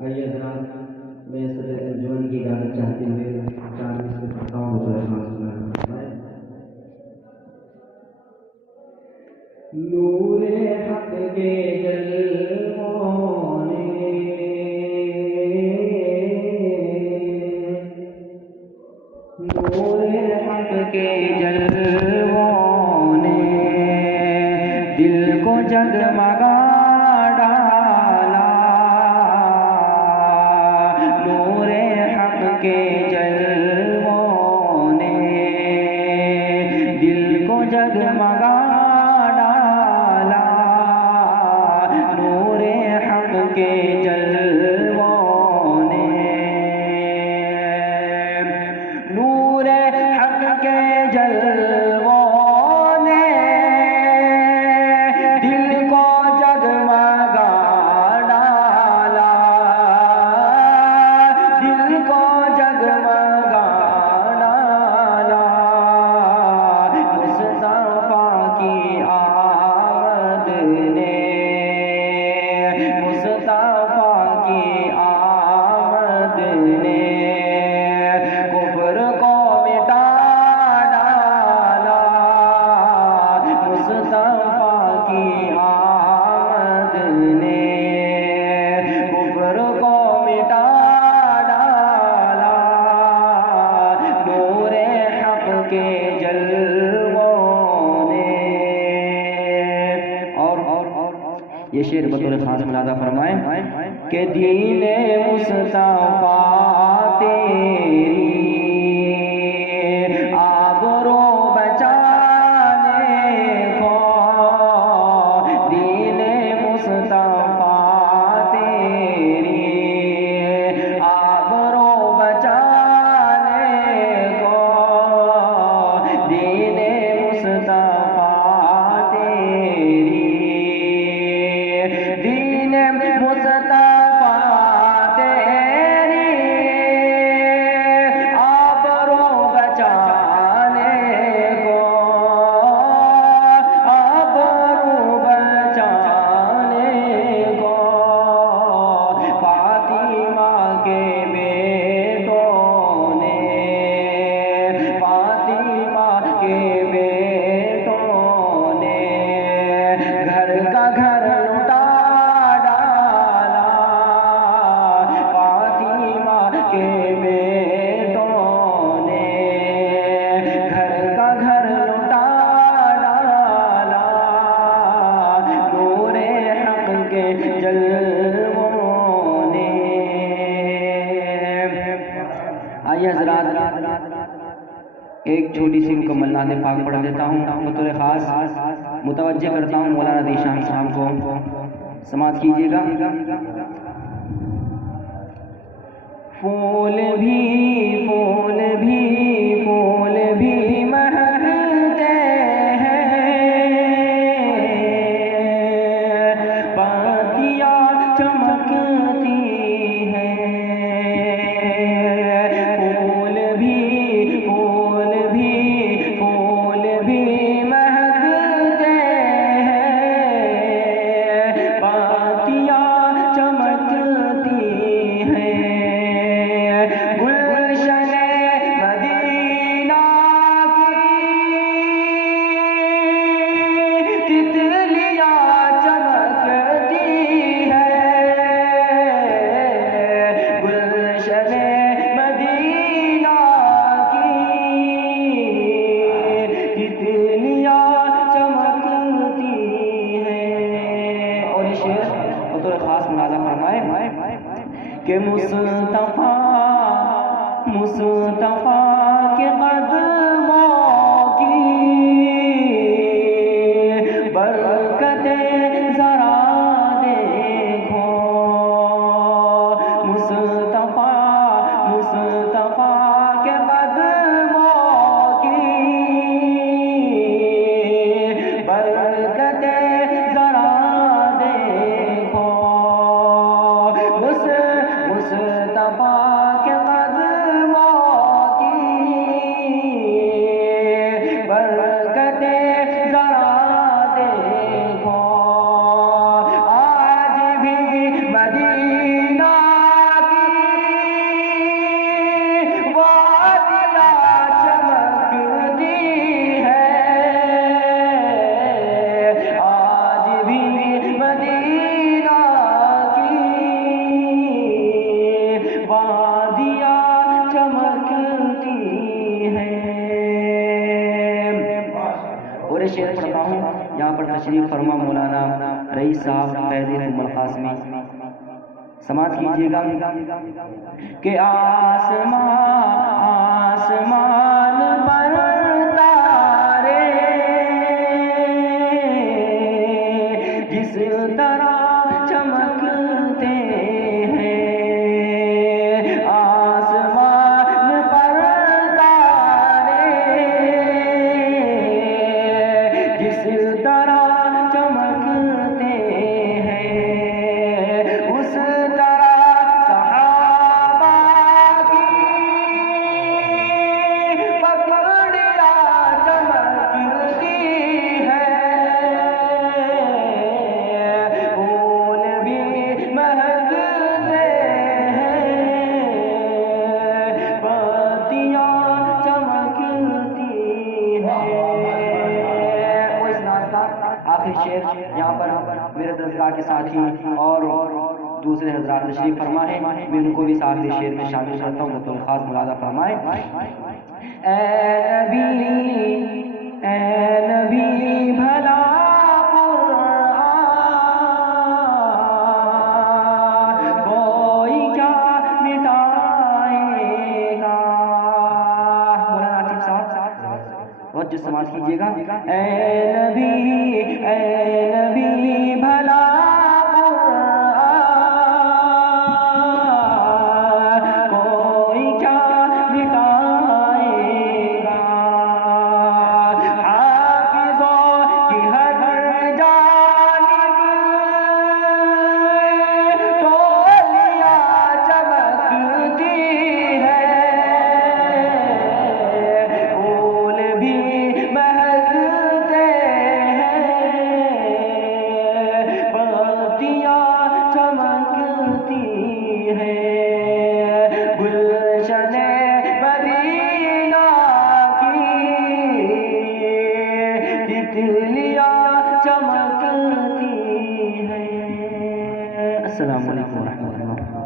آئیے حضرات، میں صدر انجمن کی اجازت چاہتے ہوئے 4 مصرے پڑھتا ہوں بطور خاص سنائے۔ نور حق کے جلووں نے نور حق کے جلووں نے دل کو جگمگا ڈالا، نور حق کے جلووں نے دل کو جگمگا ڈالا، نور حق کے جلووں نے نور حق کے جلووں نے دل کو جگمگا ڈالا، دل کو جگمگا ڈالا، مصطفیٰ کی آمد نے مصطفیٰ کی آمد نے کفر کو مٹا ڈالا، مصطفیٰ کی آمد نے کفر کو مٹا ڈالا، نور حق کے جلووں نے۔ اور یہ شعر بطور خاص ملاحظہ فرمائیں کہ دین مصطفیٰ تیری آبرو بچانے کو، دین مصطفیٰ تیری آبرو بچانے کو، دین مصطفیٰ تیری دین مصطفیٰ تیری آبرو بچانے کو، آبرو بچانے کو، فاطمہ کے بیٹوں نے فاطمہ کے بیٹوں نے گھر کا گھر لٹا ڈالا، فاطمہ کے بیٹوں نے گھر کا گھر لٹا ڈالا، نور حق کے جلووں نے۔ آئیے حضرات، ایک چھوٹی سی مکمل نعت پاک پڑھ دیتا ہوں، بطور خاص متوجہ کرتا ہوں مولانا ذیشان صاحب کو، سماعت کیجیے گا۔ پھول بھی پھول بھی پھول بھی مہکتے ہیں، پتیاں چمکتی ہیں، پھول بھی پھول بھی پھول بھی مہکتے ہیں، پتیاں چمکتی ہیں، گلشن مدینہ کی تتلیاں چمکتی ہیں، گلشن مدینہ کی تتلیاں چمکتی ہیں۔ اور یہ شعر بطور خاص ملاحظہ فرمائے کہ مصطفیٰ کے قدموں کی برکتیں ذرا دیکھو، مصطفیٰ کے قدموں کی برکتیں ذرا دیکھو، مصطفیٰ کے قدموں کی یہاں پر تشریف فرما مولانا رئیس صاحب فیض ام القاسمی، سماعت کیجیے گا کہ آسمان پر تارے جس طرح چمکتے ہیں، آسمان پر تارے جس طرح چمکتے ہیں، اس طرح صحابہ کی پگڑیاں چمکتی ہیں، پھول بھی مہکتے ہیں، پتیاں چمکتی ہیں۔ وہ اس ناز کا آخری شعر یہاں پر میرے درسگاہ کے ساتھی اور دوسرے حضرات تشریف فرما ہے، میں ان کو بھی آخری شعر میں شامل کرتا ہوں، تو خاص ملازہ فرمائے۔ اے نبی بھلا قرآن کوئی کیا مٹائے گا۔ مولانا آصف صاحب بہت جو سماعت کیجیے گا، اے نبی بھلا قرآن کوئی کیا مٹائے گا، حافظوں کی ہر جانب ٹولیاں چمکتی ہیں، پھول بھی مہکتے ہیں، پتیاں چمکتی ہیں، گلشن مدینہ کی تتلیاں چمکتی ہیں۔ السلام علیکم ورحمۃ اللہ۔